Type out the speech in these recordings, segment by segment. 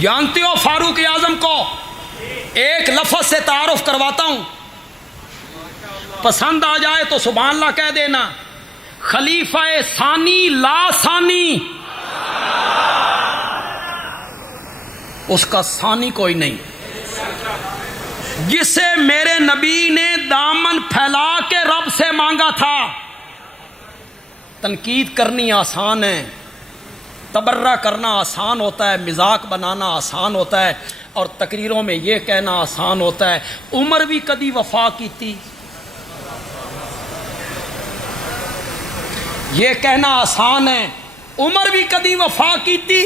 جانتے ہو فاروق اعظم کو ایک لفظ سے تعارف کرواتا ہوں، پسند آ جائے تو سبحان اللہ کہہ دینا، خلیفہ ثانی لا ثانی، اس کا ثانی کوئی نہیں، جسے میرے نبی نے دامن پھیلا کے رب سے مانگا تھا۔ تنقید کرنی آسان ہے، تبرہ کرنا آسان ہوتا ہے، مذاق بنانا آسان ہوتا ہے، اور تقریروں میں یہ کہنا آسان ہوتا ہے عمر بھی کدی وفا کی تھی، یہ کہنا آسان ہے عمر بھی کدی وفا کی تھی،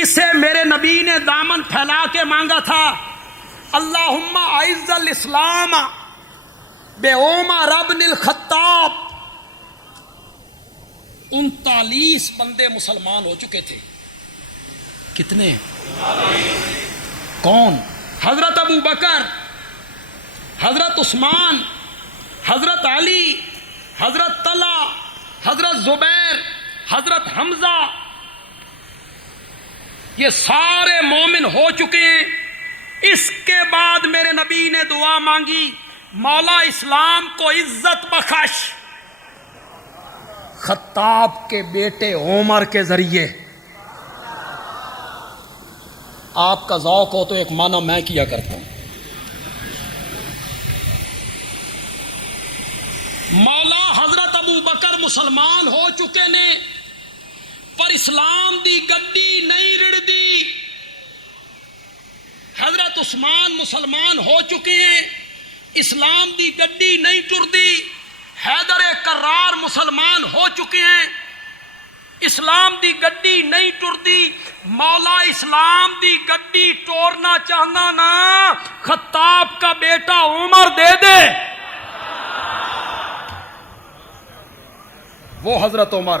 اسے میرے نبی نے دامن پھیلا کے مانگا تھا، اللہم اعز الاسلام بعمر بن الخطاب۔ 39 بندے مسلمان ہو چکے تھے، کتنے؟ کون؟ حضرت ابو بکر، حضرت عثمان، حضرت علی، حضرت طلحہ، حضرت زبیر، حضرت حمزہ، یہ سارے مومن ہو چکے ہیں۔ اس کے بعد میرے نبی نے دعا مانگی، مولا اسلام کو عزت بخش خطاب کے بیٹے عمر کے ذریعے۔ آپ کا ذوق ہو تو ایک معنی میں کیا کرتا ہوں، مولا حضرت ابو بکر مسلمان ہو چکے نے، پر اسلام دی گڈی نہیں رڑ دی۔ حضرت عثمان مسلمان ہو چکے ہیں، اسلام دی گڈی نہیں ٹردی۔ حیدر کرار مسلمان ہو چکے ہیں، اسلام دی گڈی نہیں ٹردی۔ مولا اسلام دی گڈی ٹورنا چاہنا نا، خطاب کا بیٹا عمر دے دے۔ وہ حضرت عمر